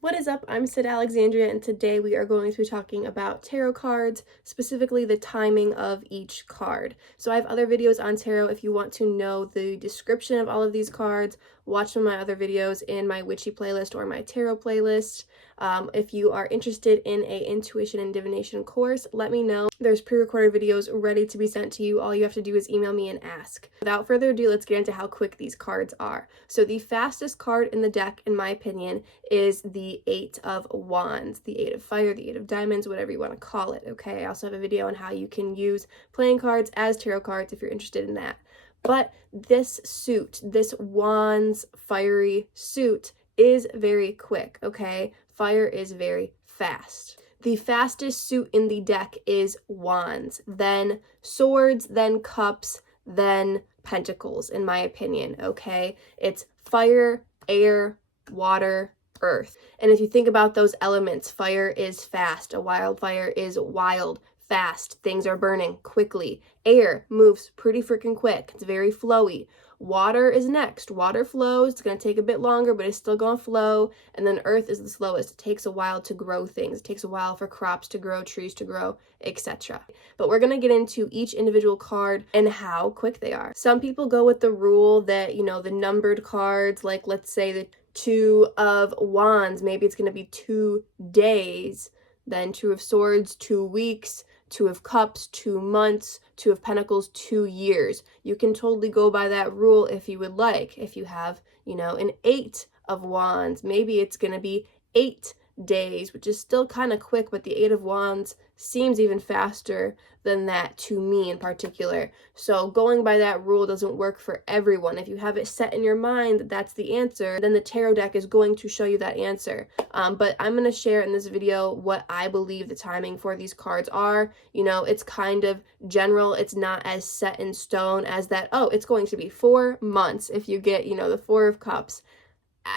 What is up? I'm Sydalexandria, and today we are going to be talking about tarot cards, specifically the timing of each card. So I have other videos on tarot if you want to know the description of all of these cards. Watch some of my other videos in my witchy playlist or my tarot playlist. If you are interested in a intuition and divination course, let me know. There's pre-recorded videos ready to be sent to you. All you have to do is email me and ask. Without further ado, let's get into how quick these cards are. So the fastest card in the deck, in my opinion, is the Eight of Wands, the Eight of Fire, the Eight of Diamonds, whatever you want to call it, okay? I also have a video on how you can use playing cards as tarot cards if you're interested in that. But this suit, this Wands fiery suit, is very quick, okay? Fire is very fast. The fastest suit in the deck is Wands, then Swords, then Cups, then Pentacles, in my opinion, okay? It's fire, air, water, earth. And if you think about those elements, fire is fast, a wildfire is wild, fast, things are burning quickly. Air moves pretty freaking quick, it's very flowy. Water is next. Water flows, it's going to take a bit longer, but it's still going to flow. And then earth is the slowest. It takes a while to grow things. It takes a while for crops to grow, trees to grow, etc. But we're going to get into each individual card and how quick they are. Some people go with the rule that, the numbered cards, like let's say the Two of Wands, maybe it's going to be 2 days, then Two of Swords, 2 weeks, Two of Cups, 2 months, Two of Pentacles, 2 years. You can totally go by that rule if you would like. If you have, an Eight of Wands, maybe it's going to be 8 days, which is still kind of quick, but the Eight of Wands seems even faster than that to me in particular. So going by that rule doesn't work for everyone. If you have it set in your mind that that's the answer, then the tarot deck is going to show you that answer. But I'm going to share in this video what I believe the timing for these cards are. It's kind of general. It's not as set in stone as that, oh, it's going to be 4 months if you get, the Four of Cups.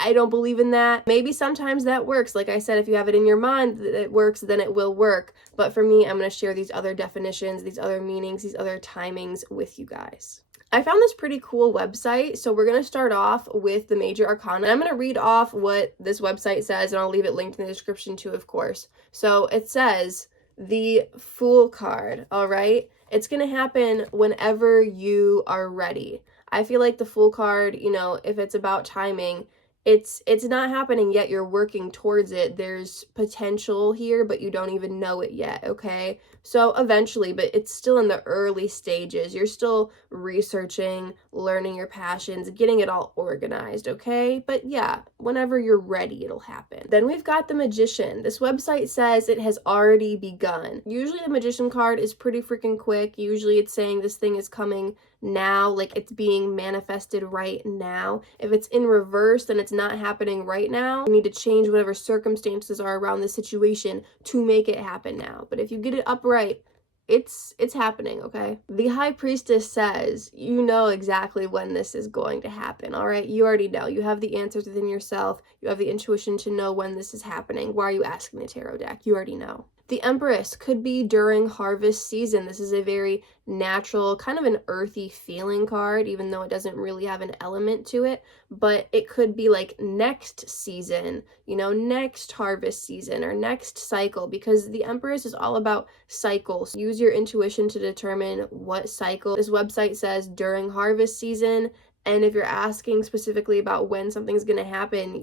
I don't believe in that. Maybe sometimes that works. Like I said, if you have it in your mind that it works, then it will work. But for me, I'm going to share these other definitions, these other meanings, these other timings with you guys. I found this pretty cool website, so we're going to start off with the major arcana. I'm going to read off what this website says, and I'll leave it linked in the description too, of course. So it says, the Fool card, all right? It's going to happen whenever you are ready. I feel like the Fool card, if it's about timing, it's not happening yet, you're working towards it. There's potential here, but you don't even know it yet, okay? So eventually, but it's still in the early stages. You're still researching, learning your passions, getting it all organized, okay? But yeah, whenever you're ready, it'll happen. Then we've got the Magician. This website says it has already begun. Usually the Magician card is pretty freaking quick. Usually it's saying this thing is coming now, like it's being manifested right now. If it's in reverse, then it's not happening right now. You need to change whatever circumstances are around the situation to make it happen now. But if you get it upright, it's happening, okay? The High Priestess says, you know exactly when this is going to happen, all right? You already know. You have the answers within yourself. You have the intuition to know when this is happening. Why are you asking the tarot deck? You already know. The Empress could be during harvest season. This is a very natural, kind of an earthy feeling card, even though it doesn't really have an element to it. But it could be like next season, next harvest season or next cycle, because the Empress is all about cycles. Use your intuition to determine what cycle. This website says during harvest season. And if you're asking specifically about when something's going to happen,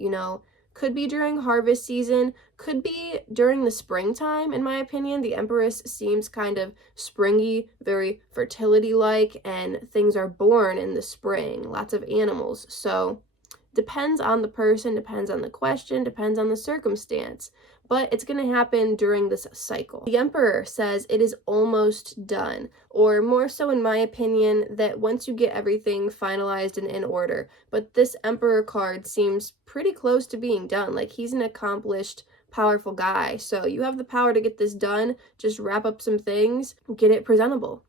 could be during harvest season, could be during the springtime, in my opinion. The Empress seems kind of springy, very fertility-like, and things are born in the spring, lots of animals. So depends on the person, depends on the question, depends on the circumstance, but it's going to happen during this cycle. The Emperor says it is almost done, or more so in my opinion, that once you get everything finalized and in order. But this Emperor card seems pretty close to being done. Like, he's an accomplished, powerful guy. So you have the power to get this done. Just wrap up some things, get it presentable,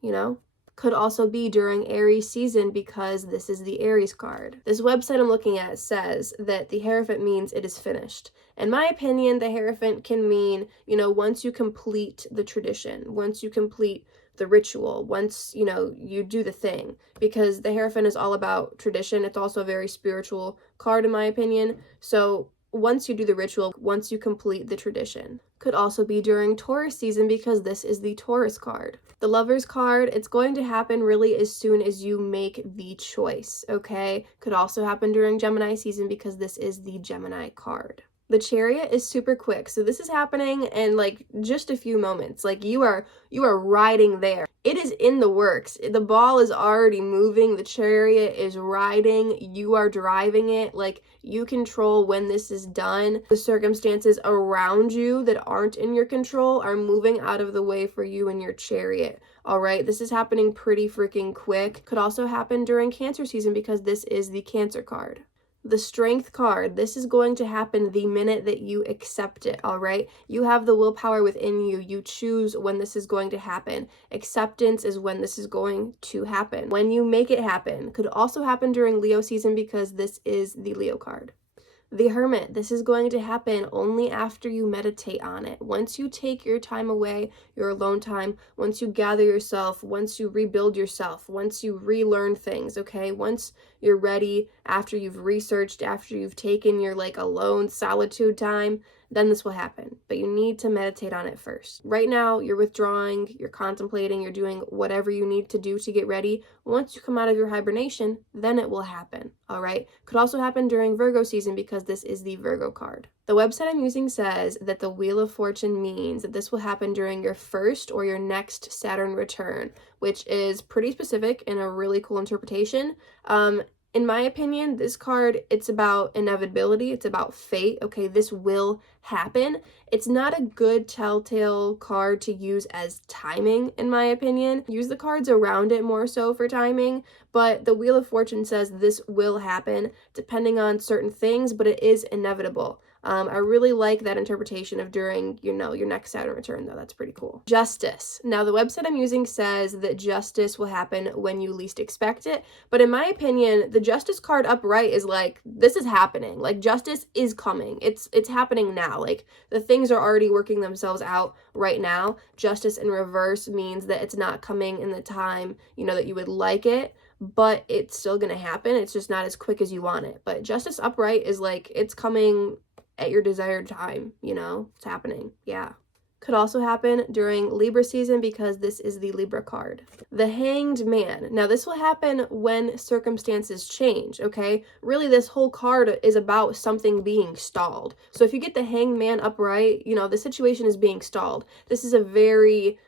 Could also be during Aries season, because this is the Aries card. This website I'm looking at says that the Hierophant means it is finished. In my opinion, the Hierophant can mean, once you complete the tradition, once you complete the ritual, once, you do the thing, because the Hierophant is all about tradition. It's also a very spiritual card, in my opinion. So once you do the ritual, once you complete the tradition. Could also be during Taurus season because this is the Taurus card. The Lovers card, it's going to happen really as soon as you make the choice, okay? Could also happen during Gemini season because this is the Gemini card. The Chariot is super quick, so this is happening in like just a few moments. Like you are riding there. It is in the works. The ball is already moving. The Chariot is riding. You are driving it. Like you control when this is done. The circumstances around you that aren't in your control are moving out of the way for you and your Chariot. All right, this is happening pretty freaking quick. Could also happen during Cancer season because this is the Cancer card. The Strength card, this is going to happen the minute that you accept it, all right? You have the willpower within you. You choose when this is going to happen. Acceptance is when this is going to happen. When you make it happen. Could also happen during Leo season because this is the Leo card. The Hermit, this is going to happen only after you meditate on it. Once you take your time away, your alone time, once you gather yourself, once you rebuild yourself, once you relearn things, okay? Once you're ready, after you've researched, after you've taken your like alone solitude time, then this will happen. But you need to meditate on it first. Right now, you're withdrawing, you're contemplating, you're doing whatever you need to do to get ready. Once you come out of your hibernation, then it will happen, all right? Could also happen during Virgo season because this is the Virgo card. The website I'm using says that the Wheel of Fortune means that this will happen during your first or your next Saturn return, which is pretty specific and a really cool interpretation. In my opinion, this card, it's about inevitability. It's about fate. Okay, this will happen. It's not a good telltale card to use as timing, in my opinion. Use the cards around it more so for timing, but the Wheel of Fortune says this will happen depending on certain things, but it is inevitable. I really like that interpretation of during, your next Saturn return, though. That's pretty cool. Justice. Now, the website I'm using says that justice will happen when you least expect it, but in my opinion, the Justice card upright is like, this is happening. Like, justice is coming. It's happening now. Like, the things are already working themselves out right now. Justice in reverse means that it's not coming in the time, that you would like it, but it's still gonna happen. It's just not as quick as you want it. But justice upright is like, it's coming at your desired time, it's happening. Yeah. Could also happen during Libra season because this is the Libra card. The Hanged Man. Now, this will happen when circumstances change, okay? Really, this whole card is about something being stalled. So if you get the Hanged Man upright, the situation is being stalled. This is a very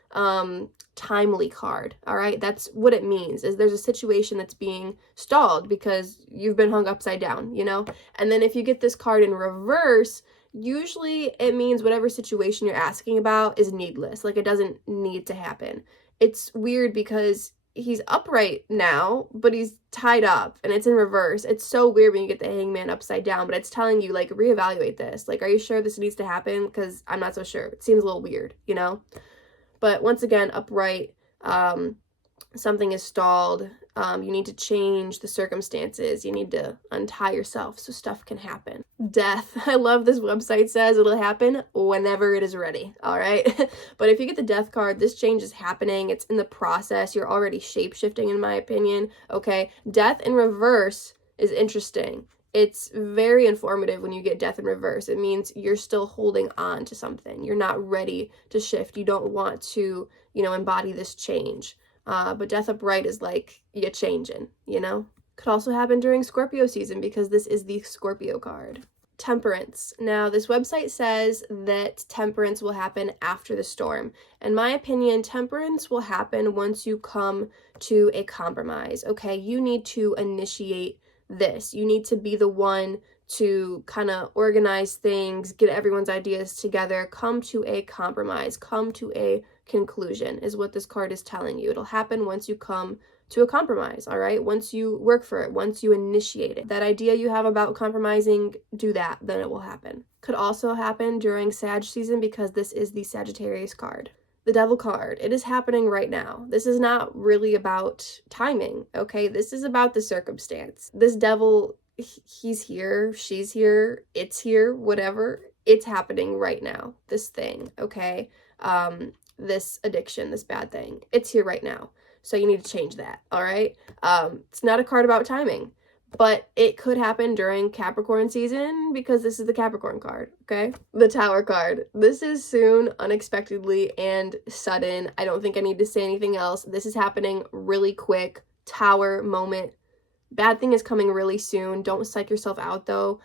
timely card, all right? That's what it means, is there's a situation that's being stalled because you've been hung upside down, And then if you get this card in reverse, usually it means whatever situation you're asking about is needless. Like, it doesn't need to happen. It's weird because he's upright now, but he's tied up and it's in reverse. It's so weird when you get the Hangman upside down, but it's telling you, like, reevaluate this. Like, are you sure this needs to happen? Because I'm not so sure. It seems a little weird, But once again, upright, something is stalled. You need to change the circumstances. You need to untie yourself so stuff can happen. Death. I love this website says it'll happen whenever it is ready. All right. But if you get the Death card, this change is happening. It's in the process. You're already shape-shifting, in my opinion. Okay. Death in reverse is interesting. It's very informative when you get Death in reverse. It means you're still holding on to something. You're not ready to shift. You don't want to, embody this change. But Death upright is like, you're changing, Could also happen during Scorpio season because this is the Scorpio card. Temperance. Now, this website says that temperance will happen after the storm. In my opinion, temperance will happen once you come to a compromise, okay? You need to initiate this. You need to be the one to kind of organize things, get everyone's ideas together, come to a compromise, come to a conclusion is what this card is telling you. It'll happen once you come to a compromise, all right? Once you work for it, once you initiate it. That idea you have about compromising, do that, then it will happen. Could also happen during Sag season because this is the Sagittarius card. The Devil card, it is happening right now. This is not really about timing, okay? This is about the circumstance. This devil, he's here, she's here, it's here, whatever. It's happening right now, this thing, okay? This addiction, this bad thing, it's here right now. So you need to change that, all right? It's not a card about timing, but it could happen during Capricorn season because this is the Capricorn card, okay? The Tower card. This is soon, unexpectedly, and sudden. I don't think I need to say anything else. This is happening really quick. Tower moment. Bad thing is coming really soon. Don't psych yourself out though.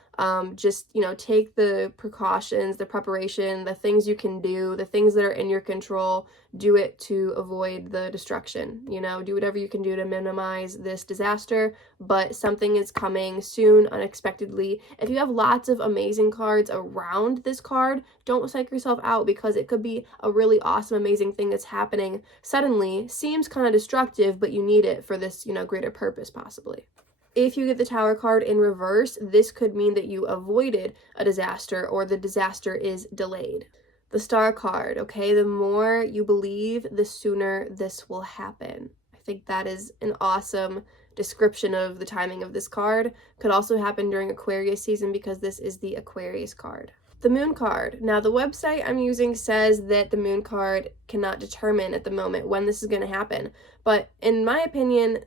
Just, take the precautions, the preparation, the things you can do, the things that are in your control. Do it to avoid the destruction. Do whatever you can do to minimize this disaster, but something is coming soon, unexpectedly. If you have lots of amazing cards around this card, don't psych yourself out because it could be a really awesome, amazing thing that's happening suddenly. Seems kind of destructive, but you need it for this, greater purpose possibly. If you get the Tower card in reverse, this could mean that you avoided a disaster or the disaster is delayed. The Star card, okay, the more you believe, the sooner this will happen. I think that is an awesome description of the timing of this card. Could also happen during Aquarius season because this is the Aquarius card. The Moon card. Now, the website I'm using says that the Moon card cannot determine at the moment when this is going to happen. But in my opinion,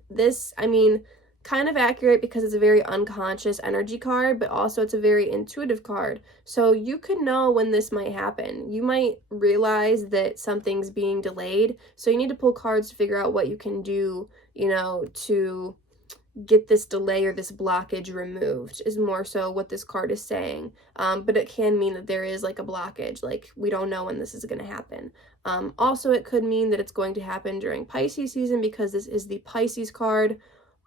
kind of accurate because it's a very unconscious energy card, but also it's a very intuitive card. So you could know when this might happen. You might realize that something's being delayed. So you need to pull cards to figure out what you can do, to get this delay or this blockage removed is more so what this card is saying. But it can mean that there is like a blockage, like we don't know when this is going to happen. Also, it could mean that it's going to happen during Pisces season because this is the Pisces card.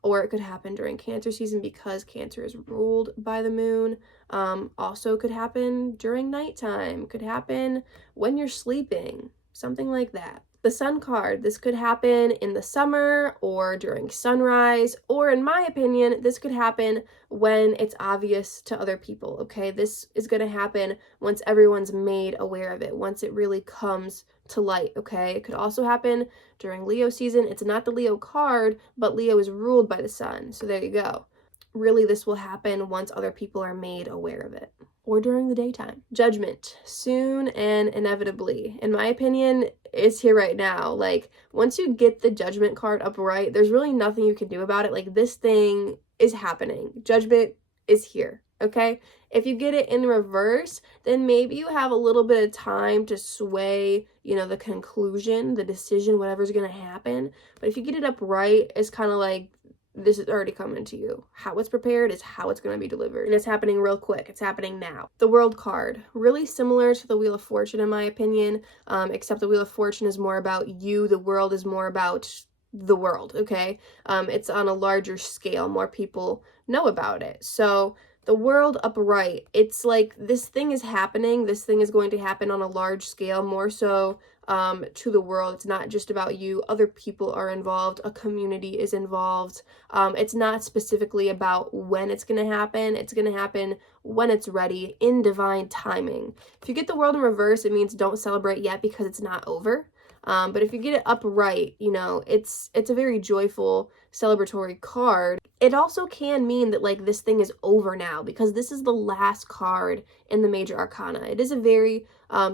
Or it could happen during Cancer season because Cancer is ruled by the moon. Also could happen during nighttime. Could happen when you're sleeping. Something like that. The Sun card. This could happen in the summer or during sunrise. Or in my opinion, this could happen when it's obvious to other people, okay? This is going to happen once everyone's made aware of it. Once it really comes to light, okay? It could also happen during Leo season. It's not the Leo card, but Leo is ruled by the sun. So there you go. Really, this will happen once other people are made aware of it. Or during the daytime. Judgment. Soon and inevitably. In my opinion, it's here right now. Like, once you get the Judgment card upright, there's really nothing you can do about it. Like, this thing is happening. Judgment is here, okay? If you get it in reverse, then maybe you have a little bit of time to sway, the conclusion, the decision, whatever's going to happen. But if you get it upright, it's kind of like, this is already coming to you. How it's prepared is how it's going to be delivered. And it's happening real quick. It's happening now. The World card. Really similar to the Wheel of Fortune, in my opinion, except the Wheel of Fortune is more about you. The World is more about the world, okay? It's on a larger scale. More people know about it. So the World upright, it's like this thing is happening. This thing is going to happen on a large scale, more so to the world. It's not just about you. Other people are involved. A community is involved. It's not specifically about when it's going to happen. It's going to happen when it's ready in divine timing. If you get the World in reverse, it means don't celebrate yet because it's not over. But if you get it upright, it's a very joyful, celebratory card. It also can mean that like this thing is over now because this is the last card in the major arcana. It is a very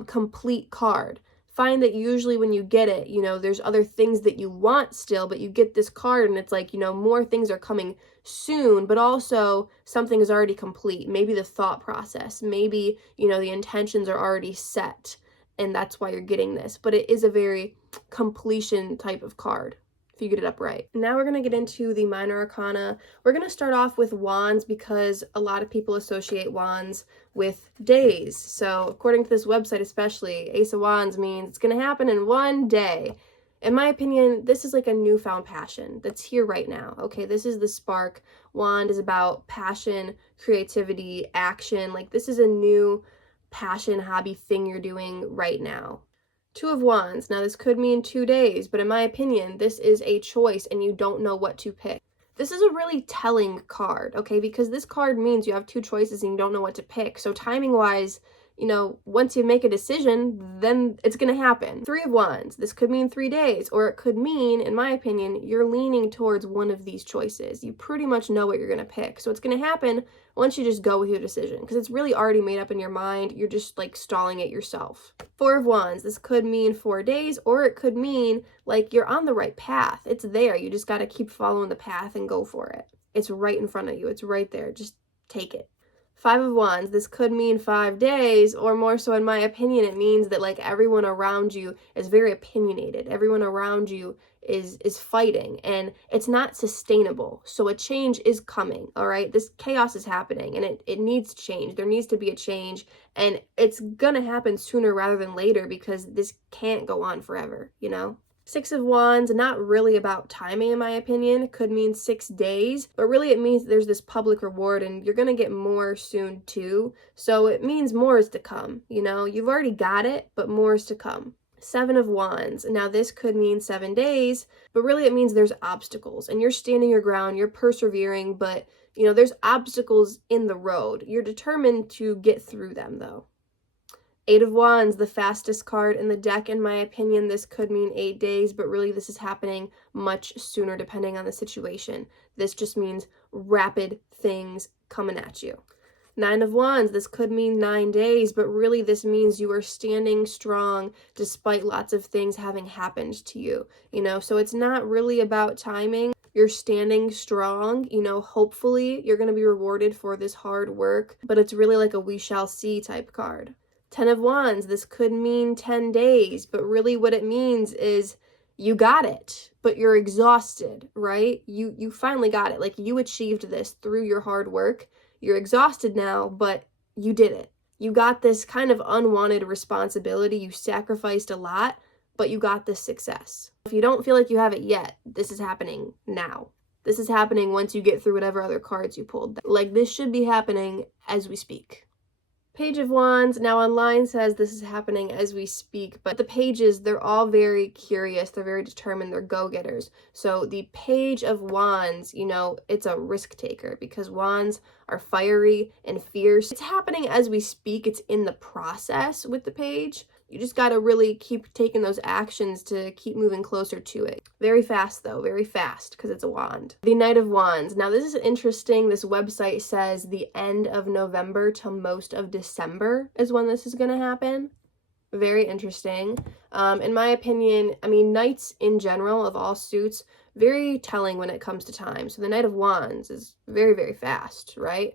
complete card. Find that usually when you get it, there's other things that you want still, but you get this card and it's like, more things are coming soon, but also something is already complete. Maybe the thought process, maybe, the intentions are already set. And that's why you're getting this. But it is a very completion type of card if you get it up right. Now we're going to get into the minor arcana. We're going to start off with wands because a lot of people associate wands with days. So according to this website especially, Ace of Wands means it's going to happen in one day. In my opinion, this is like a newfound passion that's here right now. Okay, this is the spark. Wand is about passion, creativity, action. Like this is a new passion, hobby thing you're doing right now. Two of Wands. Now this could mean 2 days, but in my opinion, this is a choice and you don't know what to pick. This is a really telling card, okay? Because this card means you have 2 choices and you don't know what to pick. So timing wise, once you make a decision, then it's going to happen. 3 of Wands. This could mean 3 days, or it could mean, in my opinion, you're leaning towards one of these choices. You pretty much know what you're going to pick. So it's going to happen once you just go with your decision, because it's really already made up in your mind. You're just like stalling it yourself. 4 of Wands. This could mean 4 days, or it could mean like you're on the right path. It's there. You just got to keep following the path and go for it. It's right in front of you. It's right there. Just take it. Five of Wands, this could mean 5 days, or more so in my opinion, it means that like everyone around you is very opinionated. Everyone around you is fighting, and it's not sustainable. So a change is coming, all right? This chaos is happening, and it needs change. There needs to be a change, and it's gonna happen sooner rather than later because this can't go on forever, you know? Six of Wands, not really about timing in my opinion. It could mean 6 days, but really it means there's this public reward and you're gonna get more soon too. So it means more is to come, you know? You've already got it, but more is to come. Seven of Wands. Now this could mean 7 days, but really it means there's obstacles and you're standing your ground, you're persevering, but you know, there's obstacles in the road. You're determined to get through them though. Eight of Wands, the fastest card in the deck, in my opinion. This could mean 8 days, but really this is happening much sooner depending on the situation. This just means rapid things coming at you. Nine of Wands, this could mean 9 days, but really this means you are standing strong despite lots of things having happened to you, you know? So it's not really about timing. You're standing strong, you know, hopefully you're going to be rewarded for this hard work, but it's really like a we shall see type card. 10 of Wands, this could mean 10 days, but really what it means is you got it, but you're exhausted, right? You finally got it. Like you achieved this through your hard work. You're exhausted now, but you did it. You got this kind of unwanted responsibility. You sacrificed a lot, but you got this success. If you don't feel like you have it yet, this is happening now. This is happening once you get through whatever other cards you pulled. Like this should be happening as we speak. Page of Wands, now online says this is happening as we speak, but the pages, they're all very curious, they're very determined, they're go-getters. So the Page of Wands, you know, it's a risk taker because wands are fiery and fierce. It's happening as we speak, it's in the process with the page. You just got to really keep taking those actions to keep moving closer to it. Very fast though, very fast because it's a wand. The Knight of Wands. Now this is interesting. This website says the end of November to most of December is when this is going to happen. Very interesting. In my opinion, I mean, knights in general of all suits, very telling when it comes to time. So the Knight of Wands is very, very fast, right?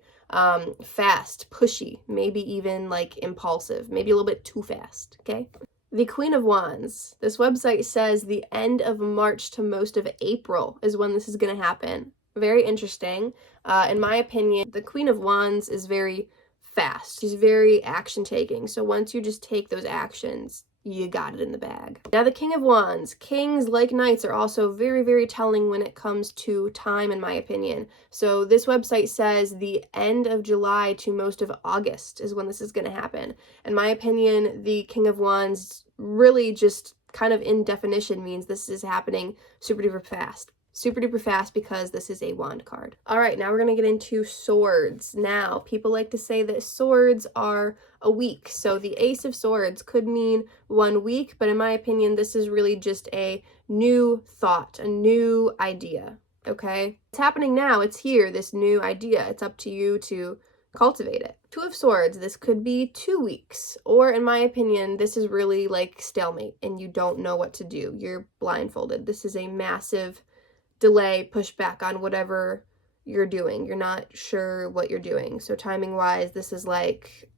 Fast, pushy, maybe even like impulsive, maybe a little bit too fast, okay? The Queen of Wands. This website says the end of March to most of April is when this is going to happen. Very interesting. In my opinion, the Queen of Wands is very fast. She's very action-taking. So once you just take those actions, you got it in the bag. Now the King of Wands. Kings, like knights, are also very, very telling when it comes to time, in my opinion. So this website says the end of July to most of August is when this is going to happen. In my opinion, the King of Wands really just kind of in definition means this is happening super duper fast. Super duper fast because this is a wand card. All right, now we're going to get into swords. Now, people like to say that swords are a week. So the Ace of Swords could mean 1 week, but in my opinion, this is really just a new thought, a new idea, okay? It's happening now. It's here, this new idea. It's up to you to cultivate it. Two of Swords, this could be 2 weeks, or in my opinion, this is really like stalemate and you don't know what to do. You're blindfolded. This is a massive delay, push back on whatever you're doing. You're not sure what you're doing. So timing wise, this is like,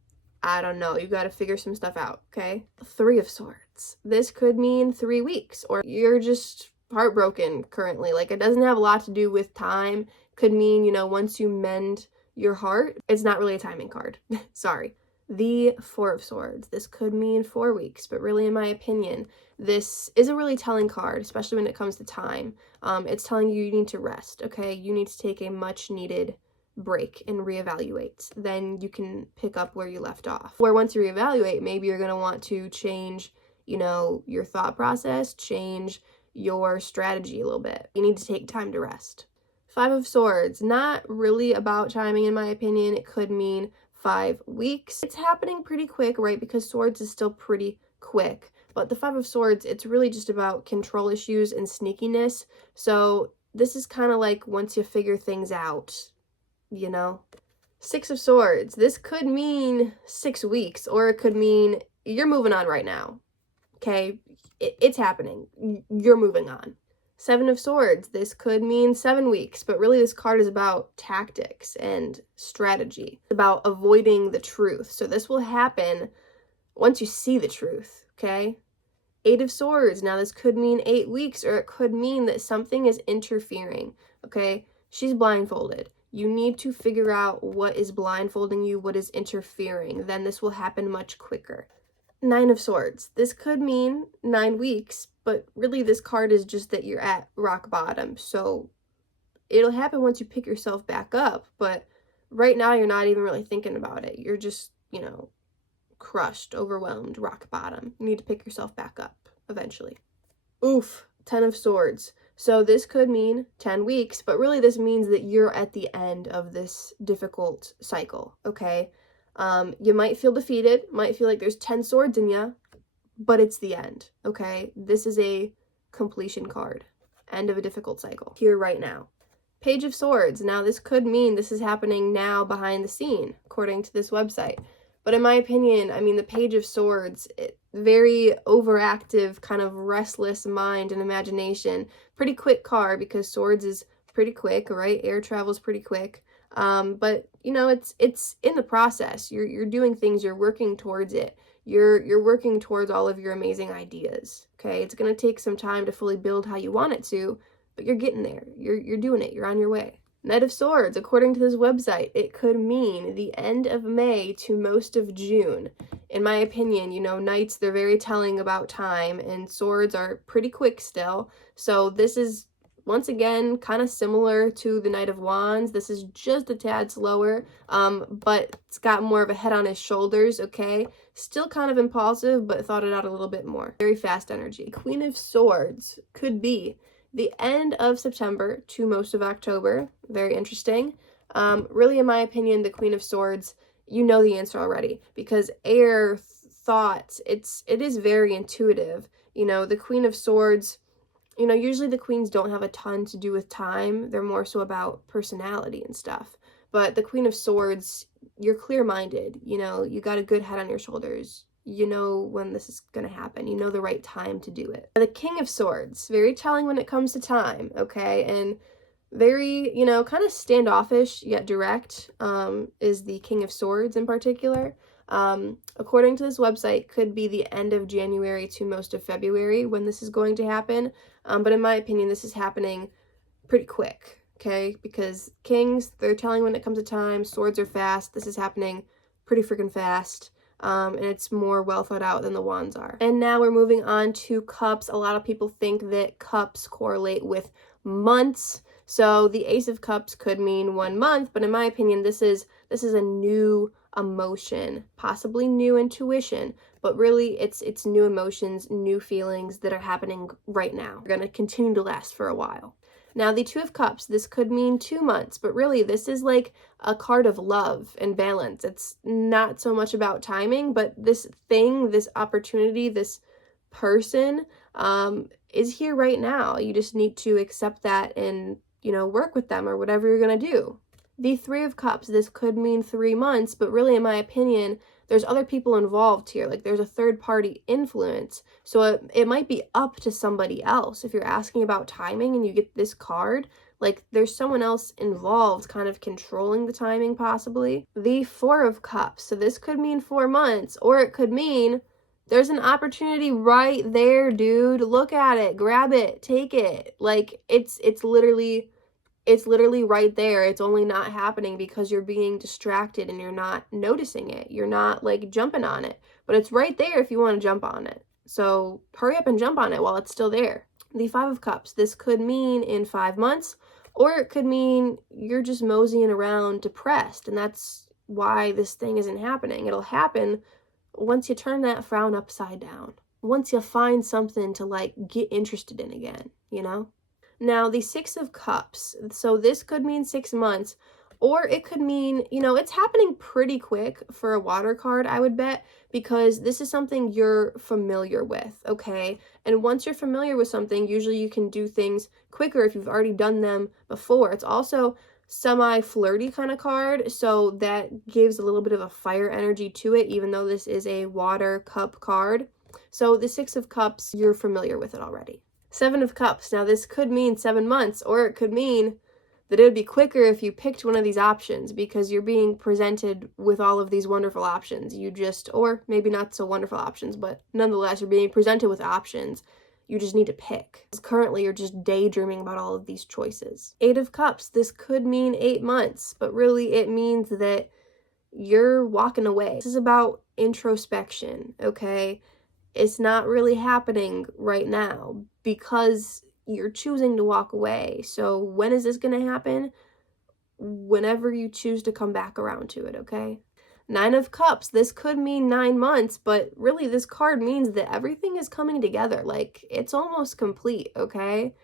I don't know, you got to figure some stuff out, okay? Three of Swords. This could mean 3 weeks, or you're just heartbroken currently. Like it doesn't have a lot to do with time. Could mean, you know, once you mend your heart, it's not really a timing card. Sorry. The Four of Swords. This could mean 4 weeks, but really, in my opinion, this is a really telling card, especially when it comes to time. It's telling you need to rest, okay? You need to take a much needed break and reevaluate. Then you can pick up where you left off. Where once you reevaluate, maybe you're going to want to change, you know, your thought process, change your strategy a little bit. You need to take time to rest. Five of Swords. Not really about timing, in my opinion. It could mean 5 weeks. It's happening pretty quick, right? Because Swords is still pretty quick. But the Five of Swords, it's really just about control issues and sneakiness. So this is kind of like once you figure things out, you know? Six of Swords. This could mean 6 weeks, or it could mean you're moving on right now. Okay? It's happening. You're moving on. Seven of Swords, this could mean 7 weeks, but really this card is about tactics and strategy, about avoiding the truth. So this will happen once you see the truth, okay? Eight of Swords, now this could mean 8 weeks, or it could mean that something is interfering, okay? She's blindfolded. You need to figure out what is blindfolding you, what is interfering. Then this will happen much quicker. Nine of Swords, this could mean 9 weeks, but really this card is just that you're at rock bottom. So it'll happen once you pick yourself back up, but right now you're not even really thinking about it. You're just, crushed, overwhelmed, rock bottom. You need to pick yourself back up eventually. Oof, 10 of Swords. So this could mean 10 weeks, but really this means that you're at the end of this difficult cycle, okay? You might feel defeated, might feel like there's 10 swords in you, but it's the end, okay? This is a completion card. End of a difficult cycle. Here right now. Page of Swords. Now this could mean this is happening now behind the scene, according to this website. But in my opinion, I mean, the Page of Swords, very overactive, kind of restless mind and imagination. Pretty quick card because Swords is pretty quick, right? Air travel's pretty quick. But it's in the process. You're doing things. You're working towards it. You're working towards all of your amazing ideas. Okay, it's gonna take some time to fully build how you want it to, but you're getting there. You're doing it. You're on your way. Knight of Swords, according to this website, it could mean the end of May to most of June. In my opinion, knights, they're very telling about time, and swords are pretty quick still. So this is, once again, kind of similar to the Knight of Wands. This is just a tad slower, but it's got more of a head on his shoulders, okay? Still kind of impulsive, but thought it out a little bit more. Very fast energy. Queen of Swords could be the end of September to most of October. Very interesting. Really, in my opinion, the Queen of Swords, you know the answer already, because air, thoughts, it is very intuitive. The Queen of Swords, usually the queens don't have a ton to do with time. They're more so about personality and stuff. But the Queen of Swords, you're clear-minded. You got a good head on your shoulders. You know when this is going to happen. You know the right time to do it. The King of Swords, very telling when it comes to time, okay? And very, kind of standoffish yet direct, is the King of Swords in particular. According to this website, could be the end of January to most of February when this is going to happen. But in my opinion, this is happening pretty quick, okay? Because kings, they're telling when it comes to time. Swords are fast. This is happening pretty freaking fast. And it's more well thought out than the wands are. And now we're moving on to cups. A lot of people think that cups correlate with months. So the Ace of Cups could mean 1 month, but in my opinion, this is a new emotion, possibly new intuition, but really it's new emotions, new feelings that are happening right now. They're going to continue to last for a while. Now, the Two of Cups, this could mean 2 months, but really this is like a card of love and balance. It's not so much about timing, but this thing, this opportunity, this person is here right now. You just need to accept that and, work with them or whatever you're going to do. The Three of Cups, this could mean 3 months, but really, in my opinion, there's other people involved here. Like, there's a third-party influence. So it might be up to somebody else. If you're asking about timing and you get this card, like, there's someone else involved kind of controlling the timing, possibly. The Four of Cups. So this could mean 4 months, or it could mean there's an opportunity right there, dude. Look at it. Grab it. Take it. Like, it's literally right there. It's only not happening because you're being distracted and you're not noticing it. You're not like jumping on it, but it's right there if you want to jump on it. So hurry up and jump on it while it's still there. The Five of Cups, this could mean in 5 months, or it could mean you're just moseying around depressed, and that's why this thing isn't happening. It'll happen once you turn that frown upside down. Once you find something to like get interested in again, Now, the Six of Cups, so this could mean 6 months, or it could mean, it's happening pretty quick for a water card, I would bet, because this is something you're familiar with, okay? And once you're familiar with something, usually you can do things quicker if you've already done them before. It's also semi-flirty kind of card, so that gives a little bit of a fire energy to it, even though this is a water cup card. So the Six of Cups, you're familiar with it already. Seven of Cups. Now this could mean 7 months, or it could mean that it would be quicker if you picked one of these options, because you're being presented with all of these wonderful options. Or maybe not so wonderful options, but nonetheless, you're being presented with options. You just need to pick. Currently, you're just daydreaming about all of these choices. Eight of Cups. This could mean 8 months, but really it means that you're walking away. This is about introspection, okay? It's not really happening right now because you're choosing to walk away. So when is this going to happen? Whenever you choose to come back around to it, okay? Nine of Cups. This could mean 9 months, but really this card means that everything is coming together. Like, it's almost complete, okay?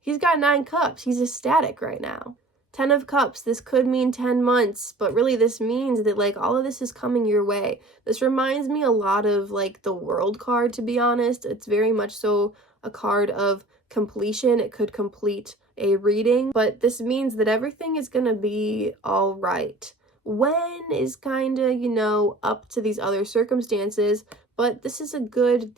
He's got 9 cups. He's ecstatic right now. 10 of Cups. This could mean 10 months, but really this means that, like, all of this is coming your way. This reminds me a lot of, like, the World card, to be honest. It's very much so a card of completion. It could complete a reading, but this means that everything is gonna be all right. When is kind of, up to these other circumstances, but this is a good,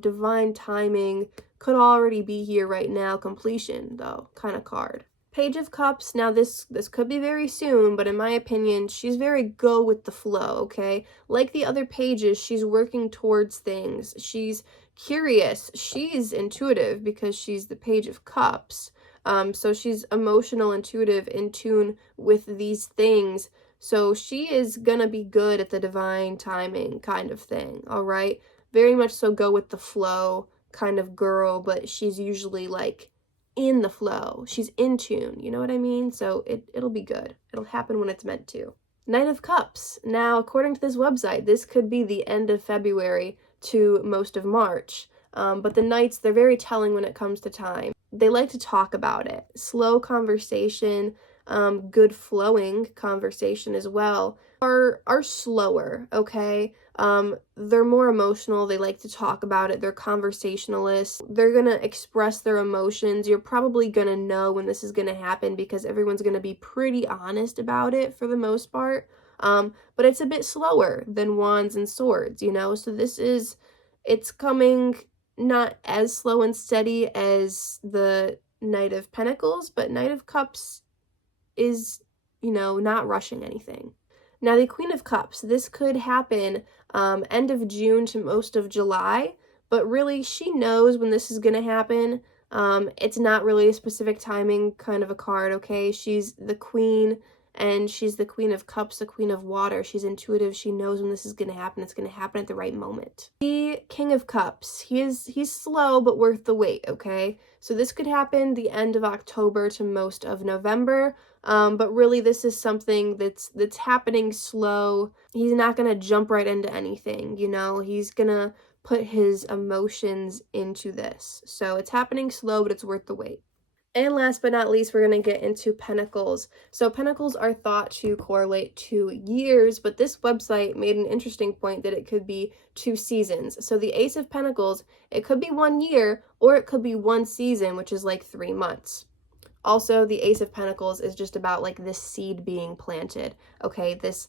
divine timing, could already be here right now, completion, though, kind of card. Page of Cups. Now this could be very soon, but in my opinion, she's very go with the flow, okay? Like the other pages, she's working towards things. She's curious. She's intuitive because she's the Page of Cups. So she's emotional, intuitive, in tune with these things. So she is gonna be good at the divine timing kind of thing, all right? Very much so go with the flow kind of girl, but she's usually like in the flow. She's in tune, you know what I mean? So it'll be good. It'll happen when it's meant to. Knight of Cups. Now, according to this website, this could be the end of February to most of March. But the Knights, they're very telling when it comes to time. They like to talk about it. Slow conversation, good flowing conversation as well, are slower, okay? They're more emotional. They like to talk about it. They're conversationalists. They're gonna express their emotions. You're probably gonna know when this is gonna happen because everyone's gonna be pretty honest about it for the most part. But it's a bit slower than Wands and Swords, So it's coming not as slow and steady as the Knight of Pentacles, but Knight of Cups is, not rushing anything. Now, the Queen of Cups, this could happen end of June to most of July, but really she knows when this is going to happen. It's not really a specific timing kind of a card, okay? She's the queen, and she's the Queen of Cups, the Queen of Water. She's intuitive. She knows when this is going to happen. It's going to happen at the right moment. The King of Cups, he's slow but worth the wait, okay? So this could happen the end of October to most of November. But really this is something that's happening slow. He's not going to jump right into anything, He's going to put his emotions into this. So it's happening slow, but it's worth the wait. And last but not least, we're going to get into Pentacles. So Pentacles are thought to correlate to years, but this website made an interesting point that it could be 2 seasons. So the Ace of Pentacles, it could be 1 year, or it could be 1 season, which is like 3 months. Also, the Ace of Pentacles is just about like this seed being planted, okay? This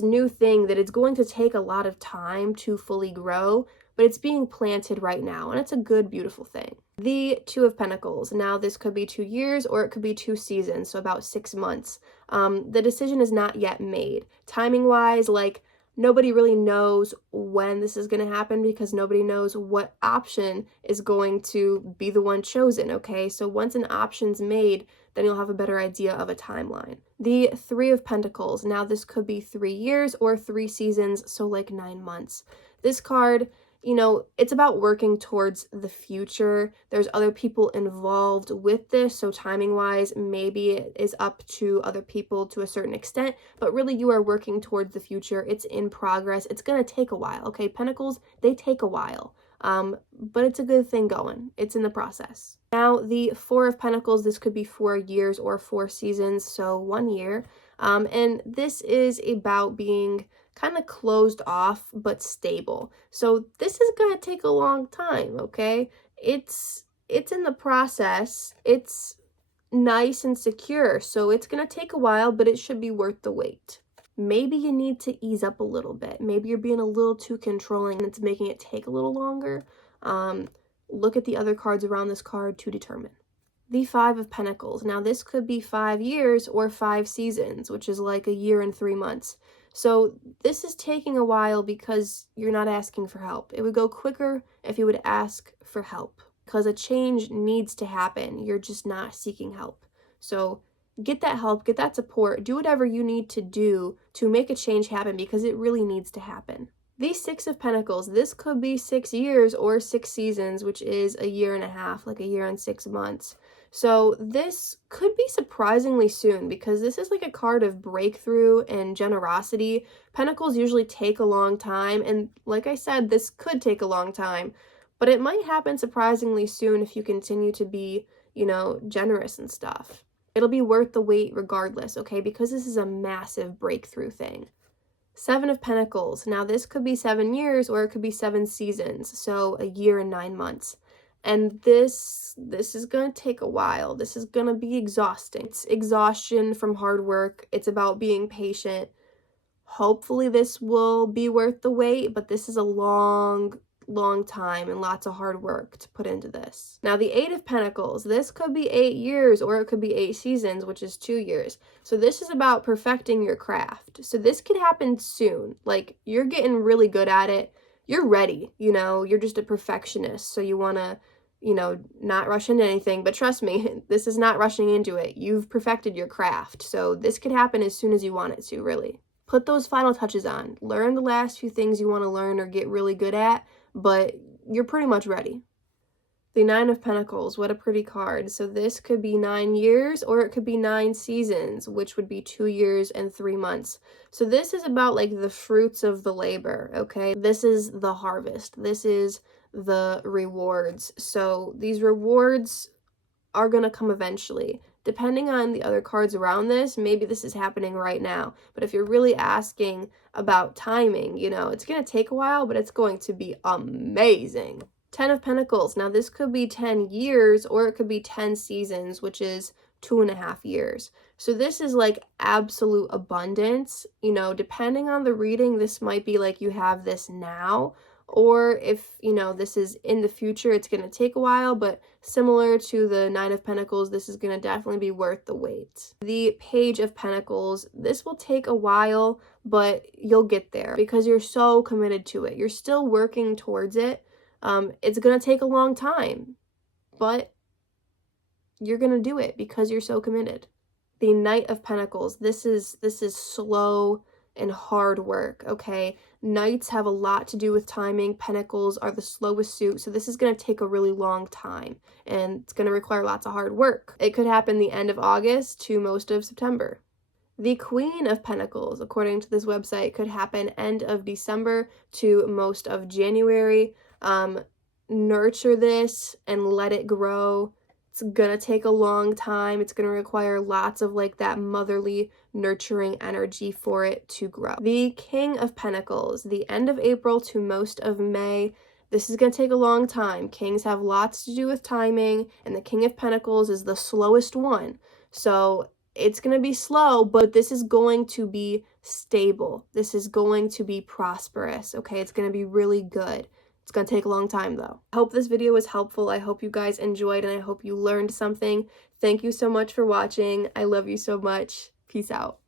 new thing that it's going to take a lot of time to fully grow, but it's being planted right now, and it's a good, beautiful thing. The Two of Pentacles. Now, this could be 2 years, or it could be 2 seasons, so about 6 months. The decision is not yet made. Timing-wise, like, nobody really knows when this is going to happen because nobody knows what option is going to be the one chosen, okay? So once an option's made, then you'll have a better idea of a timeline. The Three of Pentacles. Now, this could be 3 years or 3 seasons, so like 9 months. This card, it's about working towards the future. There's other people involved with this, so timing-wise, maybe it is up to other people to a certain extent, but really you are working towards the future. It's in progress. It's going to take a while, okay? Pentacles, they take a while, but it's a good thing going. It's in the process. Now, the Four of Pentacles, this could be 4 years or 4 seasons, so 1 year, and this is about being kind of closed off but stable. So this is going to take a long time, okay? It's in the process. It's nice and secure, so it's going to take a while, but it should be worth the wait. Maybe you need to ease up a little bit. Maybe you're being a little too controlling and it's making it take a little longer. look at the other cards around this card to determine. The Five of Pentacles. Now this could be 5 years or 5 seasons, which is like a year and 3 months. So this is taking a while because you're not asking for help. It would go quicker if you would ask for help, because a change needs to happen. You're just not seeking help. So get that help, get that support, do whatever you need to do to make a change happen, because it really needs to happen. The Six of Pentacles, this could be 6 years or 6 seasons, which is a year and a half, like a year and 6 months. So this could be surprisingly soon, because this is like a card of breakthrough and generosity. Pentacles usually take a long time, and like I said, this could take a long time, but it might happen surprisingly soon if you continue to be, generous and stuff. It'll be worth the wait regardless, okay, because this is a massive breakthrough thing. Seven of Pentacles. Now this could be 7 years or it could be 7 seasons, so a year and 9 months. And this is going to take a while. This is going to be exhausting. It's exhaustion from hard work. It's about being patient. Hopefully this will be worth the wait, but this is a long time and lots of hard work to put into this. Now the Eight of Pentacles, this could be 8 years or it could be 8 seasons, which is 2 years. So this is about perfecting your craft. So this could happen soon. Like, you're getting really good at it. You're ready, you're just a perfectionist. So you want to, not rush into anything, but trust me, this is not rushing into it. You've perfected your craft. So this could happen as soon as you want it to, really. Put those final touches on. Learn the last few things you want to learn or get really good at, but you're pretty much ready. The Nine of Pentacles, what a pretty card. So this could be 9 years or it could be 9 seasons, which would be 2 years and 3 months. So this is about like the fruits of the labor, okay? This is the harvest. This is the rewards. So these rewards are going to come eventually. Depending on the other cards around this, maybe this is happening right now. But if you're really asking about timing, it's going to take a while, but it's going to be amazing. 10 of Pentacles. Now this could be 10 years or it could be 10 seasons, which is 2.5 years. So this is like absolute abundance. Depending on the reading, this might be like you have this now, or if, this is in the future, it's going to take a while, but similar to the Nine of Pentacles, this is going to definitely be worth the wait. The Page of Pentacles, this will take a while, but you'll get there because you're so committed to it. You're still working towards it. It's going to take a long time, but you're going to do it because you're so committed. The Knight of Pentacles, this is slow and hard work, okay? Knights have a lot to do with timing. Pentacles are the slowest suit, so this is going to take a really long time, and it's going to require lots of hard work. It could happen the end of August to most of September. The Queen of Pentacles, according to this website, could happen end of December to most of January. Nurture this and let it grow. It's gonna take a long time. It's gonna require lots of like that motherly, nurturing energy for it to grow. The King of Pentacles, the end of April to most of May. This is gonna take a long time. Kings have lots to do with timing, and the King of Pentacles is the slowest one. So it's gonna be slow, but this is going to be stable. This is going to be prosperous, okay? It's gonna be really good. It's going to take a long time though. I hope this video was helpful. I hope you guys enjoyed and I hope you learned something. Thank you so much for watching. I love you so much. Peace out.